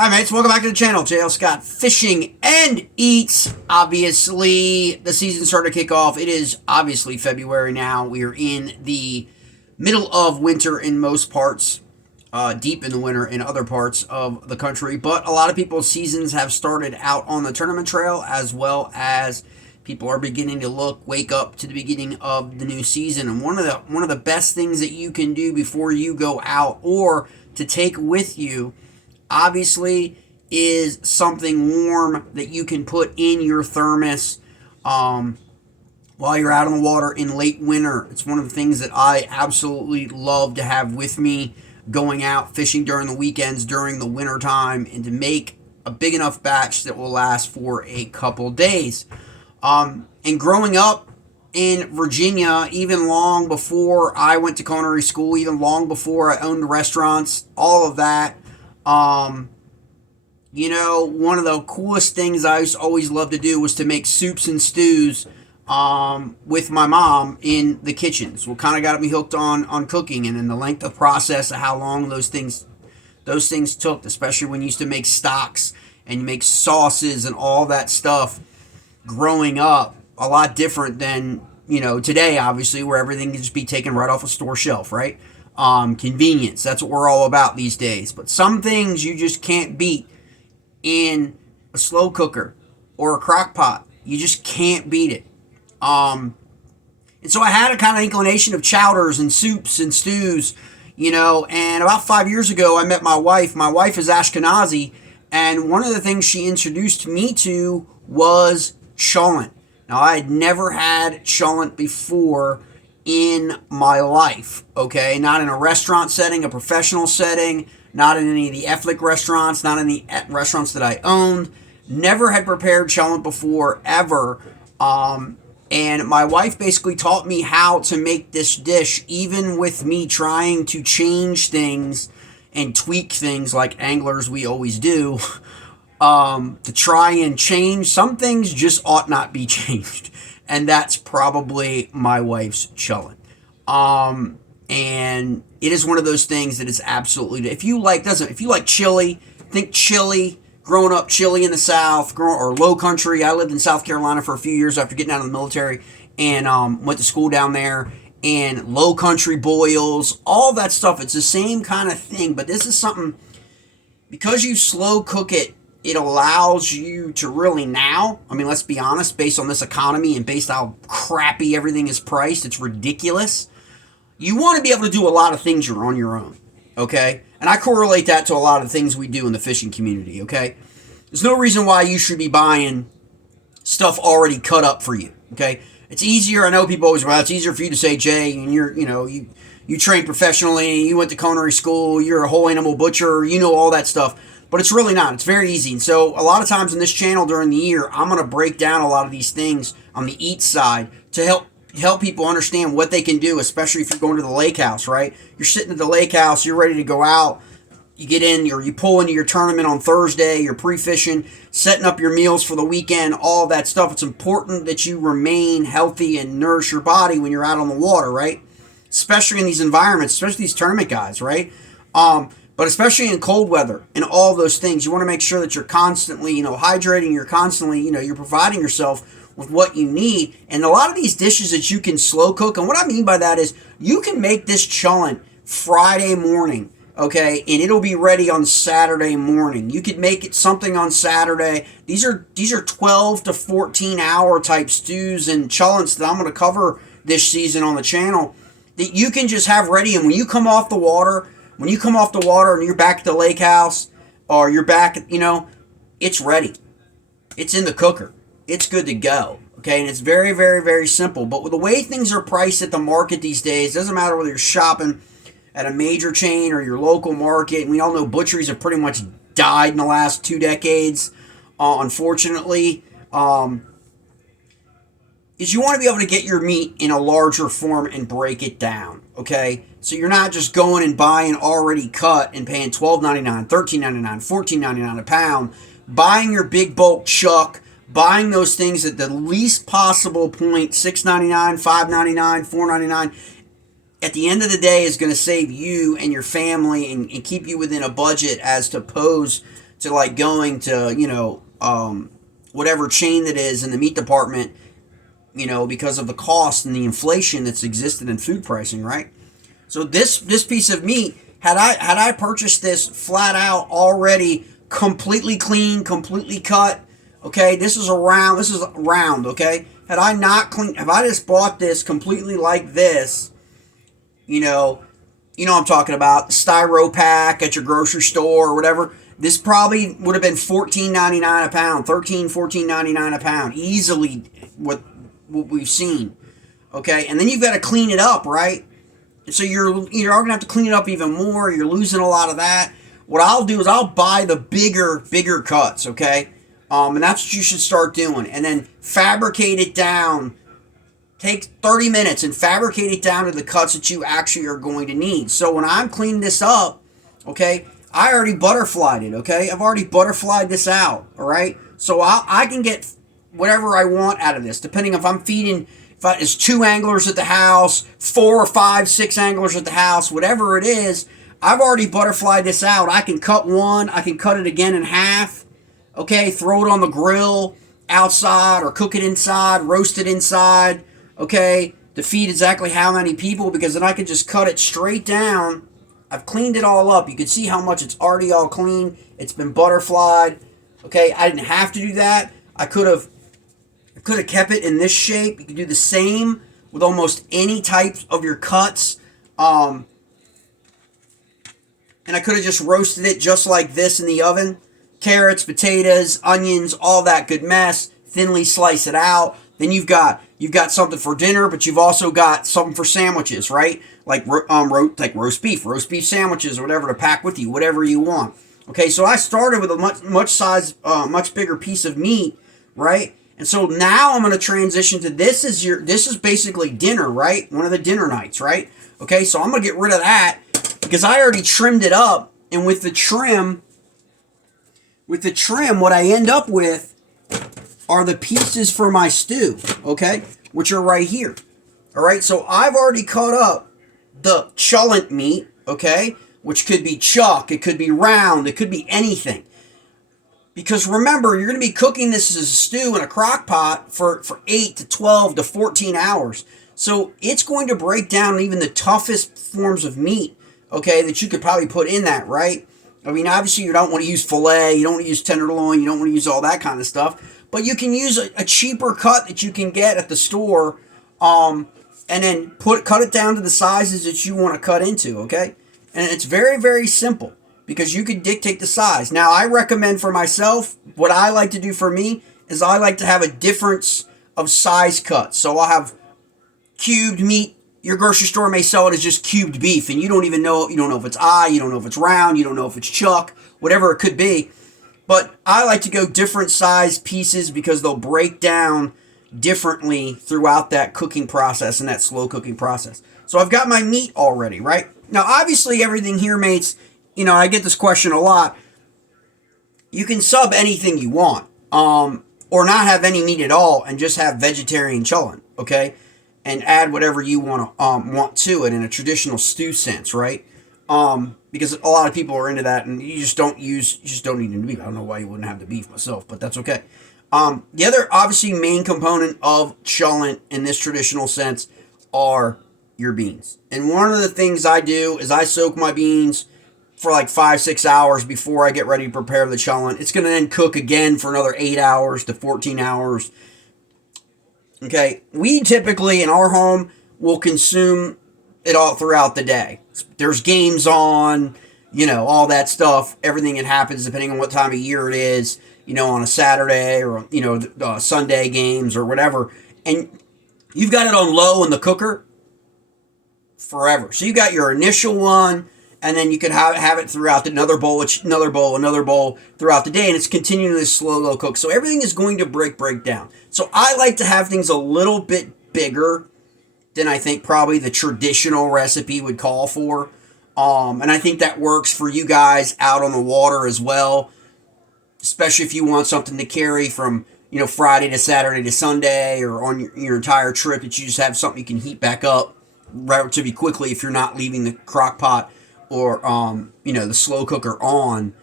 Hi mates, welcome back to the channel. JL Scott Fishing and Eats. Obviously, the season started to kick off. It is obviously February now. We are in the middle of winter in most parts, deep in the winter in other parts of the country. But a lot of people's seasons have started out on the tournament trail, as well as people are beginning to wake up to the beginning of the new season. And one of the best things that you can do before you go out, or to take with you, obviously, is something warm that you can put in your thermos while you're out on the water in late winter. It's one of the things that I absolutely love to have with me going out fishing during the weekends during the winter time, and to make a big enough batch that will last for a couple days. And growing up in Virginia, even long before I went to culinary school, even long before I owned restaurants, all of that, one of the coolest things I used to always love to do was to make soups and stews with my mom in the kitchen. So what kind of got me hooked on cooking, and then the length of process of how long those things took, especially when you used to make stocks and you make sauces and all that stuff growing up. A lot different than, today, obviously, where everything can just be taken right off a store shelf, right? Convenience, that's what we're all about these days. But some things you just can't beat in a slow cooker or a crock pot. You just can't beat it. And so I had a kind of inclination of chowders and soups and stews, and about 5 years ago I met my wife. My wife is Ashkenazi, and one of the things she introduced me to was cholent. Now, I had never had cholent before in my life, okay? Not in a restaurant setting, a professional setting, not in any of the ethnic restaurants, not in the restaurants that I owned. Never had prepared cholent before, ever. And my wife basically taught me how to make this dish, even with me trying to change things and tweak things like anglers we always do, to try and change. Some things just ought not be changed. And that's probably my wife's cholent. And it is one of those things that is absolutely, if you like chili, think chili, growing up chili in the South, or low country. I lived in South Carolina for a few years after getting out of the military, and went to school down there, and low country boils, all that stuff. It's the same kind of thing, but this is something, because you slow cook it, it allows you to really now, let's be honest, based on this economy and based on how crappy everything is priced, it's ridiculous. You want to be able to do a lot of things you're on your own, okay? And I correlate that to a lot of things we do in the fishing community, okay? There's no reason why you should be buying stuff already cut up for you, okay? It's easier, I know people always, it's easier for you to say, Jay, and you train professionally, you went to culinary school, you're a whole animal butcher, all that stuff. But it's really not. It's very easy. And so a lot of times in this channel during the year, I'm going to break down a lot of these things on the eat side to help people understand what they can do, especially if you're going to the lake house, right? You're sitting at the lake house, you're ready to go out, you get in, or you pull into your tournament on Thursday, you're pre-fishing, setting up your meals for the weekend, all that stuff. It's important that you remain healthy and nourish your body when you're out on the water, right? Especially in these environments, especially these tournament guys, right? But especially in cold weather and all those things, you want to make sure that you're constantly, hydrating, you're constantly, you're providing yourself with what you need. And a lot of these dishes that you can slow cook, and what I mean by that is you can make this cholent Friday morning, okay, and it'll be ready on Saturday morning. You could make it something on Saturday. These are 12 to 14 hour type stews and cholents that I'm going to cover this season on the channel that you can just have ready. And when you come off the water and you're back at the lake house, or you're back, it's ready. It's in the cooker. It's good to go. Okay, and it's very, very, very simple. But with the way things are priced at the market these days, doesn't matter whether you're shopping at a major chain or your local market. And we all know butcheries have pretty much died in the last 2 decades, unfortunately. Is you want to be able to get your meat in a larger form and break it down, okay? So you're not just going and buying already cut and paying $12.99, $13.99, $14.99 a pound, buying your big bulk chuck, buying those things at the least possible point, $6.99, $5.99, $4.99, at the end of the day is going to save you and your family and keep you within a budget as opposed to like going to, whatever chain that is in the meat department, because of the cost and the inflation that's existed in food pricing, right? So this piece of meat, had I purchased this flat out already, completely clean, completely cut, okay, this is round, okay? Had I not clean, if I just bought this completely like this, I'm talking about styro pack at your grocery store or whatever. This probably would have been $14.99 a pound, $14.99 a pound, easily. What we've seen, okay, and then you've got to clean it up, right? And so you're gonna have to clean it up even more. You're losing a lot of that. What I'll do is I'll buy the bigger cuts, okay, and that's what you should start doing, and then fabricate it down. Take 30 minutes and fabricate it down to the cuts that you actually are going to need. So when I'm cleaning this up, okay, I already butterflied it, okay? I've already butterflied this out, all right? So I can get whatever I want out of this, depending if I'm feeding, if it's 2 anglers at the house, 4 or 5, 6 anglers at the house, whatever it is, I've already butterflied this out. I can cut one, I can cut it again in half, okay? Throw it on the grill outside or cook it inside, roast it inside, okay, to feed exactly how many people, because then I can just cut it straight down. I've cleaned it all up. You can see how much it's already all clean. It's been butterflied. Okay, I didn't have to do that. I could have kept it in this shape. You can do the same with almost any type of your cuts. And I could have just roasted it just like this in the oven. Carrots, potatoes, onions, all that good mess. Thinly slice it out. Then you've got something for dinner, but you've also got something for sandwiches, right? Like roast beef sandwiches, or whatever to pack with you, whatever you want. Okay, so I started with a much bigger piece of meat, right? And so now I'm going to transition to this is basically dinner, right? One of the dinner nights, right? Okay, so I'm going to get rid of that because I already trimmed it up, and with the trim, what I end up with are the pieces for my stew, okay, which are right here. All right, so I've already cut up the chulent meat, okay, which could be chuck, it could be round, it could be anything. Because remember, you're going to be cooking this as a stew in a crock pot for 8 to 12 to 14 hours. So it's going to break down even the toughest forms of meat, okay, that you could probably put in that, right? I mean, obviously you don't want to use filet, you don't want to use tenderloin, you don't want to use all that kind of stuff. But you can use a cheaper cut that you can get at the store, and then cut it down to the sizes that you want to cut into, okay? And it's very, very simple because you can dictate the size. Now, I recommend for myself, what I like to do for me is I like to have a difference of size cuts. So I'll have cubed meat. Your grocery store may sell it as just cubed beef, and you don't even know, you don't know if it's you don't know if it's round, you don't know if it's chuck, whatever it could be. But I like to go different size pieces because they'll break down differently throughout that cooking process and that slow cooking process. So I've got my meat already, right? Now, obviously, everything here, mates, I get this question a lot. You can sub anything you want, or not have any meat at all and just have vegetarian chulent, okay? And add whatever you want to it in a traditional stew sense, right? Because a lot of people are into that, and you just don't need any beef. I don't know why you wouldn't have the beef myself, but that's okay. The other, obviously, main component of chulent in this traditional sense are your beans. And one of the things I do is I soak my beans for like 5-6 hours before I get ready to prepare the chulent. It's going to then cook again for another 8 hours to 14 hours. Okay, we typically in our home will consume it all throughout the day. There's games on, all that stuff, everything that happens depending on what time of year it is, on a Saturday or, Sunday games or whatever. And you've got it on low in the cooker forever. So you got your initial one, and then you can have it throughout another bowl throughout the day, and it's continuing this slow cook. So everything is going to break down. So I like to have things a little bit bigger than I think probably the traditional recipe would call for. And I think that works for you guys out on the water as well, especially if you want something to carry from, Friday to Saturday to Sunday, or on your entire trip, that you just have something you can heat back up relatively quickly if you're not leaving the crock pot or, the slow cooker on.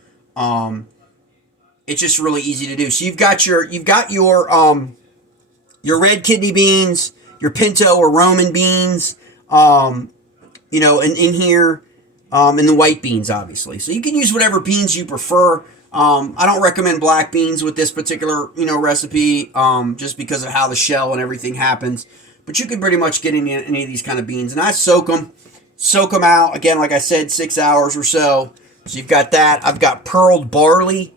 It's just really easy to do. So you've got your red kidney beans, your pinto or Roman beans, in here, and the white beans, obviously. So you can use whatever beans you prefer. I don't recommend black beans with this particular, recipe, just because of how the shell and everything happens. But you can pretty much get any of these kind of beans. And I soak them out, again, like I said, 6 hours or so. So you've got that. I've got pearled barley,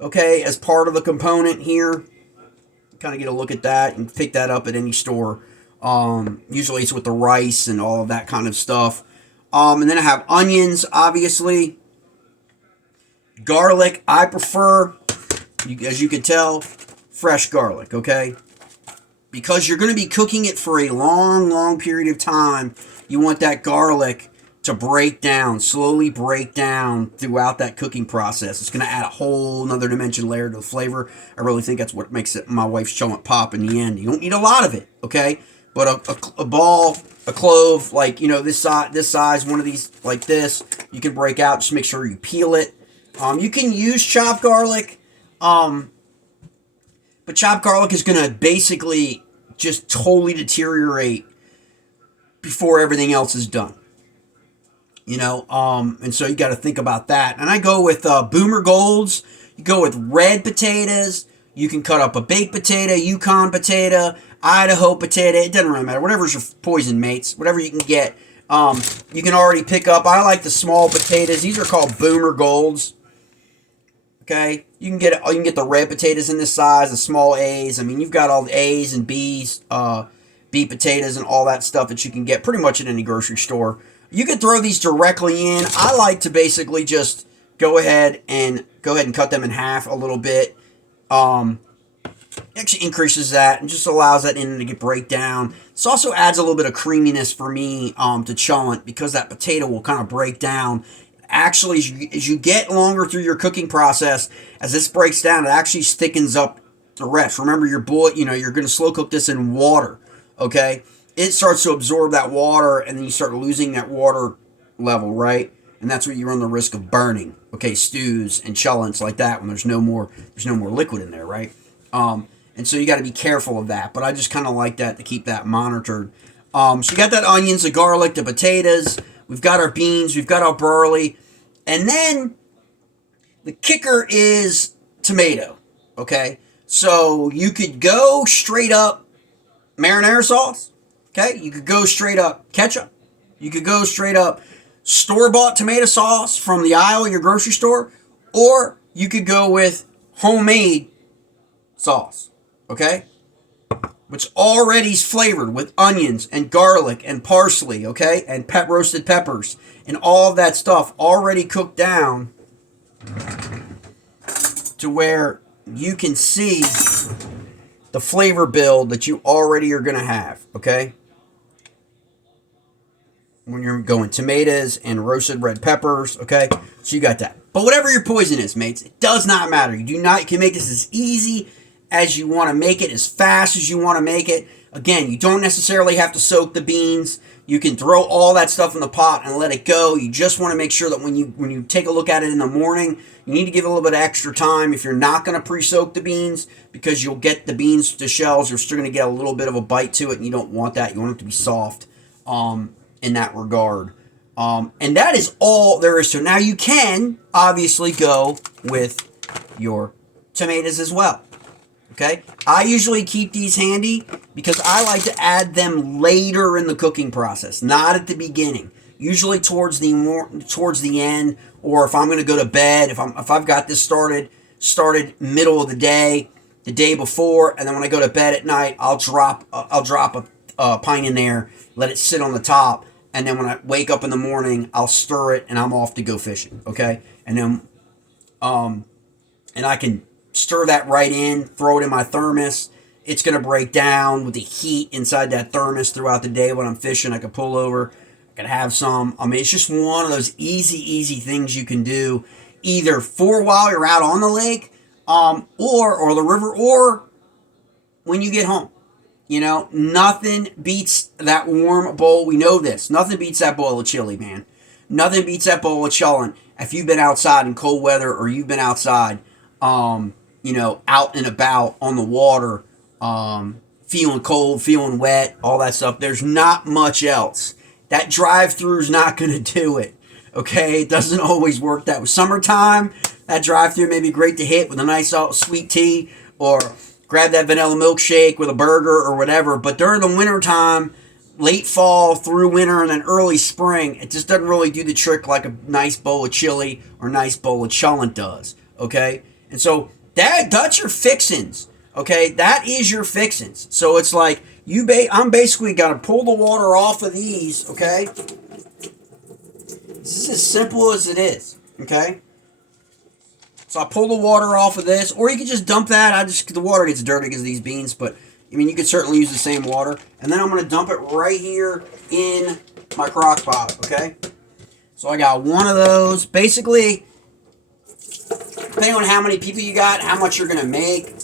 okay, as part of the component here. Kind of get a look at that and pick that up at any store. Usually it's with the rice and all of that kind of stuff. And then I have onions, obviously. Garlic, I prefer, as you can tell, fresh garlic, okay? Because you're going to be cooking it for a long, long period of time, you want that garlic to break down, slowly break down throughout that cooking process. It's going to add a whole another dimension layer to the flavor. I really think that's what makes my wife's showing pop in the end. You don't need a lot of it, okay? But a ball, a clove, like, this size, one of these like this, you can break out. Just make sure you peel it. You can use chopped garlic, but chopped garlic is going to basically just totally deteriorate before everything else is done. And so you got to think about that. And I go with Boomer Golds. You go with red potatoes. You can cut up a baked potato, Yukon potato, Idaho potato. It doesn't really matter. Whatever's your poison, mates. Whatever you can get. You can already pick up. I like the small potatoes. These are called Boomer Golds. Okay, you can get the red potatoes in this size, the small A's. I mean, you've got all the A's and B's, B potatoes and all that stuff that you can get pretty much at any grocery store. You can throw these directly in. I like to basically just go ahead and cut them in half a little bit. Actually increases that and just allows that in to break down. This also adds a little bit of creaminess for me to chullent, because that potato will kind of break down. Actually, as you get longer through your cooking process, as this breaks down, it actually thickens up the rest. Remember, you're going to slow cook this in water, okay? It starts to absorb that water, and then you start losing that water level, right? And that's where you run the risk of burning, okay? Stews and chullents like that, when there's no more liquid in there, right? And so you got to be careful of that. But I just kind of like that to keep that monitored. So you got that onions, the garlic, the potatoes. We've got our beans. We've got our barley. And then the kicker is tomato, okay? So you could go straight up marinara sauce, okay? You could go straight up ketchup. You could go straight up store-bought tomato sauce from the aisle in your grocery store. Or you could go with homemade sauce, okay? Which already is flavored with onions and garlic and parsley, okay? And roasted peppers and all of that stuff already cooked down to where you can see the flavor build that you already are going to have, okay? When you're going tomatoes and roasted red peppers, okay? So you got that. But whatever your poison is, mates, it does not matter. You can make this as easy as you want to make it, as fast as you want to make it. Again, you don't necessarily have to soak the beans. You can throw all that stuff in the pot and let it go. You just want to make sure that when you take a look at it in the morning, you need to give it a little bit of extra time if you're not going to pre-soak the beans, because you'll get the beans to shells. You're still going to get a little bit of a bite to it, and you don't want that. You want it to be soft in that regard. And that is all there is to it. Now, you can obviously go with your tomatoes as well. Okay, I usually keep these handy because I like to add them later in the cooking process, not at the beginning. Usually towards the end, or if I'm going to go to bed, if I've got this started middle of the day before, and then when I go to bed at night, I'll drop a pint in there, let it sit on the top, and then when I wake up in the morning, I'll stir it, and I'm off to go fishing. Okay, and then and I can stir that right in, throw it in my thermos. It's going to break down with the heat inside that thermos throughout the day when I'm fishing. I can pull over, I can have some. I mean, it's just one of those easy things you can do, either for while you're out on the lake, or the river, or when you get home. You know, nothing beats that warm bowl. We know this. Nothing beats that bowl of chili, man. Nothing beats that bowl of chullent. If you've been outside in cold weather, or you've been outside, out and about on the water, feeling cold, feeling wet, all that stuff. There's not much else. That drive-through is not going to do it. Okay, it doesn't always work that way. Summertime, that drive-through may be great to hit with a nice sweet tea, or grab that vanilla milkshake with a burger or whatever. But during the wintertime, late fall through winter and then early spring, it just doesn't really do the trick like a nice bowl of chili or a nice bowl of cholent does. Okay, and so that's your fixins. Okay, that is your fixins. So it's like I'm basically got to pull the water off of these. Okay, this is as simple as it is. Okay, so I pull the water off of this, or you can just dump that. The water gets dirty because of these beans, but I mean you could certainly use the same water. And then I'm going to dump it right here in my crock pot. Okay, so I got one of those. Basically, depending on how many people you got, how much you're going to make.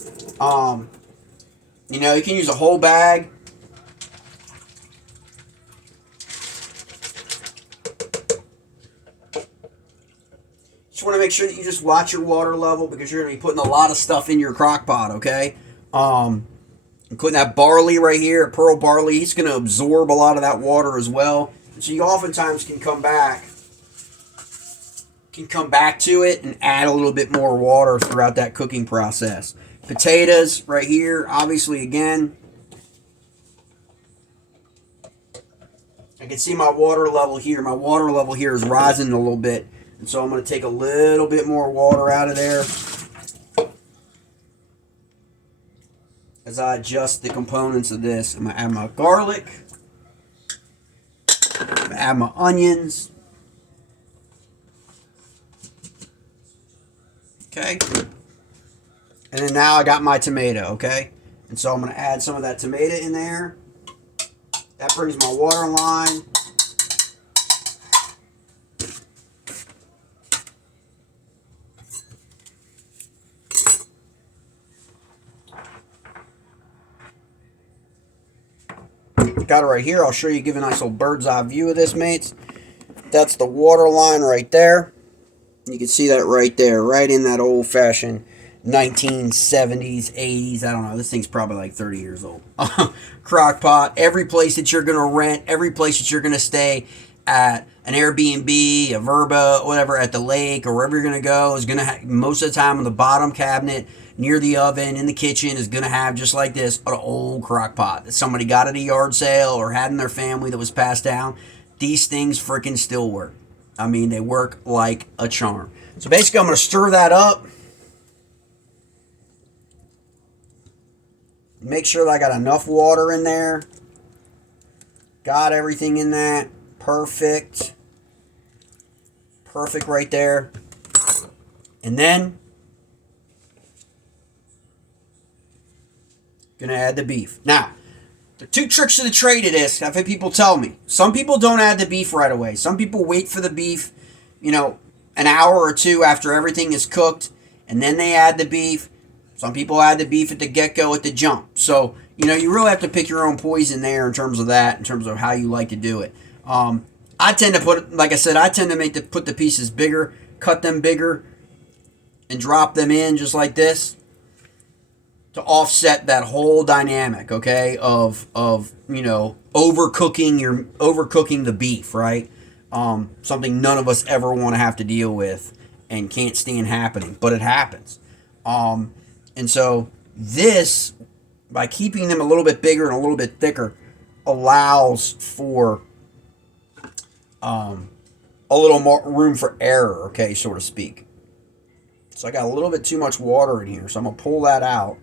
You can use a whole bag. Just want to make sure that you just watch your water level, because you're going to be putting a lot of stuff in your crock pot, okay? I'm putting that barley right here, pearl barley. It's going to absorb a lot of that water as well. So you oftentimes can come back to it and add a little bit more water throughout that cooking process. Potatoes right here, obviously, again, I can see my water level here. My water level here is rising a little bit, and so I'm going to take a little bit more water out of there as I adjust the components of this. I'm going to add my garlic, I'm going to add my onions. Okay. And then now I got my tomato, okay? And so I'm going to add some of that tomato in there. That brings my water line. Got it right here. I'll show you, give a nice little bird's eye view of this, mates. That's the water line right there. You can see that right there, right in that old-fashioned 1970s, 80s, I don't know, this thing's probably like 30 years old. Crock pot. Every place that you're going to rent, every place that you're going to stay at, an Airbnb, a Verba, whatever, at the lake, or wherever you're going to go, is going to have, most of the time on the bottom cabinet, near the oven, in the kitchen, is going to have, just like this, an old crock pot that somebody got at a yard sale or had in their family that was passed down. These things freaking still work. I mean, they work like a charm. So basically, I'm going to stir that up. Make sure that I got enough water in there. Got everything in that. Perfect. Perfect right there. And then, going to add the beef. Now, there are two tricks to the trade of this. I've had people tell me. Some people don't add the beef right away. Some people wait for the beef, an hour or two after everything is cooked, and then they add the beef. Some people add the beef at the get-go, at the jump. So, you really have to pick your own poison there in terms of that, in terms of how you like to do it. I tend to put the pieces bigger, cut them bigger, and drop them in just like this to offset that whole dynamic, okay, of overcooking the beef, right? Something none of us ever want to have to deal with and can't stand happening, but it happens. And so this, by keeping them a little bit bigger and a little bit thicker, allows for a little more room for error, okay, so to speak. So I got a little bit too much water in here, so I'm going to pull that out.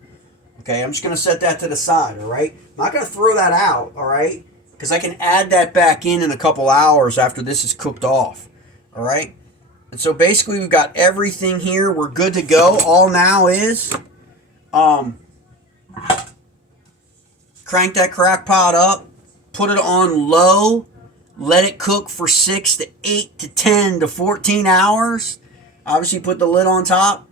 Okay, I'm just going to set that to the side, all right? I'm not going to throw that out, all right? Because I can add that back in a couple hours after this is cooked off, all right? And so basically we've got everything here. We're good to go. All now is crank that crock pot up, put it on low, let it cook for 6 to 8 to 10 to 14 hours. Obviously put the lid on top.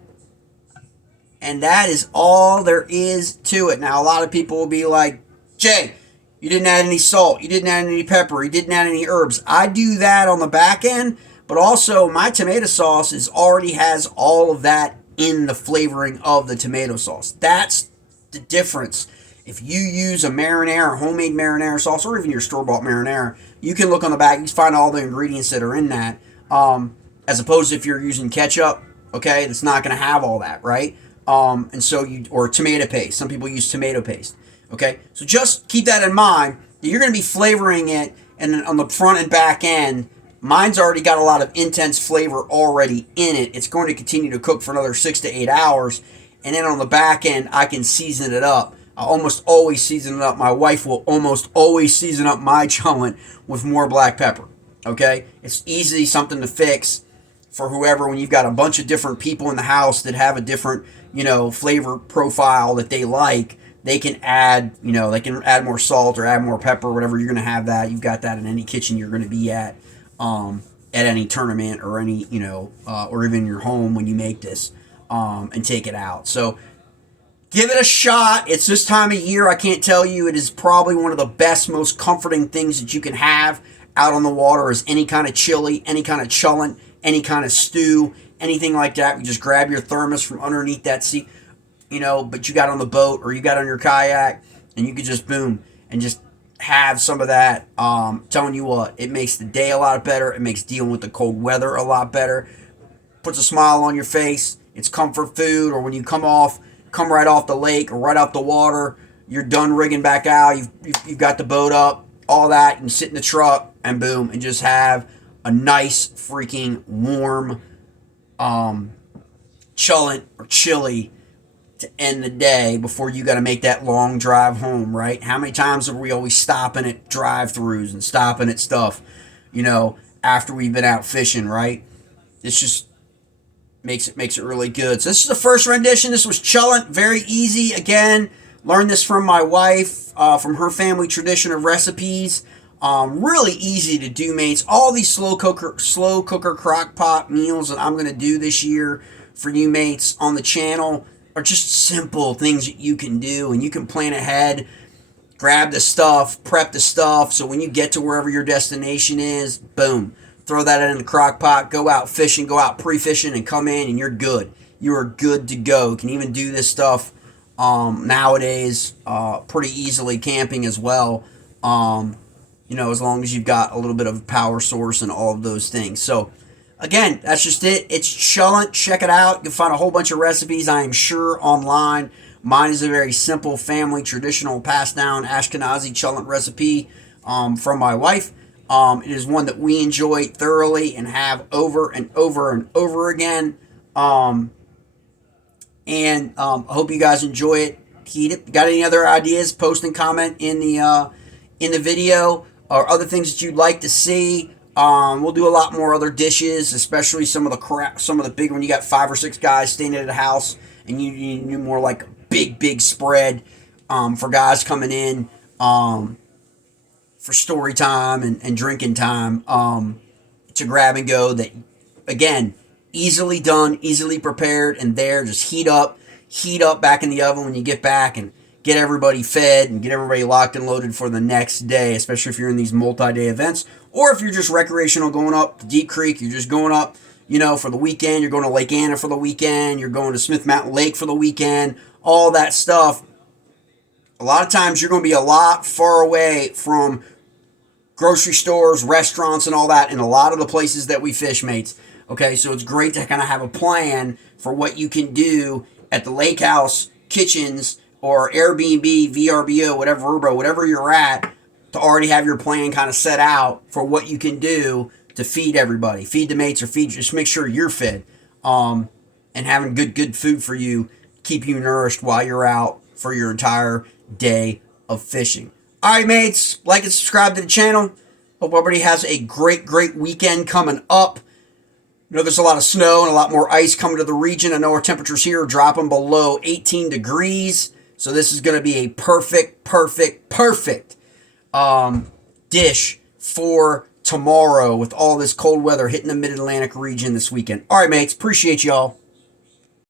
And that is all there is to it. Now, a lot of people will be like, Jay, you didn't add any salt. You didn't add any pepper. You didn't add any herbs. I do that on the back end, but also my tomato sauce already has all of that in the flavoring of the tomato sauce. That's the difference. If you use a marinara, homemade marinara sauce, or even your store-bought marinara, you can look on the back, you can find all the ingredients that are in that, as opposed to if you're using ketchup, okay, that's not going to have all that, right? And so or tomato paste. Some people use tomato paste, okay? So just keep that in mind. You're going to be flavoring it, and on the front and back end, mine's already got a lot of intense flavor already in it. It's going to continue to cook for another 6 to 8 hours, and then on the back end, I can season it up. I almost always season it up. My wife will almost always season up my chullent with more black pepper. Okay? It's easy, something to fix for whoever. When you've got a bunch of different people in the house that have a different, flavor profile that they like, they can add, they can add more salt or add more pepper, whatever. You're going to have that. You've got that in any kitchen you're going to be at any tournament or any, or even your home when you make this and take it out. So, give it a shot. It's this time of year. I can't tell you. It is probably one of the best, most comforting things that you can have out on the water is any kind of chili, any kind of chullent, any kind of stew, anything like that. You just grab your thermos from underneath that seat, but you got on the boat or you got on your kayak and you could just boom and just have some of that. Telling you what, it makes the day a lot better. It makes dealing with the cold weather a lot better. Puts a smile on your face. It's comfort food. Or when you come right off the lake or right off the water, you're done rigging back out, you've got the boat up, all that, you can sit in the truck and boom, and just have a nice freaking warm chullent or chili to end the day before you got to make that long drive home, right? How many times are we always stopping at drive-thrus and stopping at stuff, after we've been out fishing, right? It's just makes it really good. So this is the first rendition. This was chullent, very easy. Again, learned this from my wife, from her family tradition of recipes. Really easy to do, mates. All these slow cooker crock pot meals that I'm going to do this year for you mates on the channel are just simple things that you can do, and you can plan ahead, grab the stuff, prep the stuff, so when you get to wherever your destination is, boom, throw that in the crock pot, go out fishing, go out pre-fishing, and come in, and you're good. You are good to go. You can even do this stuff nowadays pretty easily, camping as well, as long as you've got a little bit of power source and all of those things. So, again, that's just it. It's chullent. Check it out. You can find a whole bunch of recipes, I am sure, online. Mine is a very simple family, traditional, passed-down Ashkenazi chullent recipe from my wife. It is one that we enjoy thoroughly and have over and over and over again. I hope you guys enjoy it. Heat it. Got any other ideas? Post and comment in the video or other things that you'd like to see. We'll do a lot more other dishes, especially some of the big when you got 5 or 6 guys staying at a house and you need more like a big spread for guys coming in. For story time and drinking time, to grab and go that, again, easily done, easily prepared, and there, just heat up back in the oven when you get back and get everybody fed and get everybody locked and loaded for the next day, especially if you're in these multi-day events, or if you're just recreational going up to Deep Creek, you're just going up, for the weekend, you're going to Lake Anna for the weekend, you're going to Smith Mountain Lake for the weekend, all that stuff. A lot of times you're going to be a lot far away from grocery stores, restaurants, and all that in a lot of the places that we fish, mates. Okay, so it's great to kind of have a plan for what you can do at the lake house, kitchens, or Airbnb, VRBO, whatever you're at, to already have your plan kind of set out for what you can do to feed everybody. Feed the mates or just make sure you're fed. And having good food for you, keep you nourished while you're out for your entire day of fishing. All right, mates, like and subscribe to the channel. Hope everybody has a great weekend coming up. There's a lot of snow and a lot more ice coming to the region. I know our temperatures here are dropping below 18 degrees. So this is going to be a perfect dish for tomorrow with all this cold weather hitting the mid-Atlantic region this weekend. All right, mates, appreciate y'all.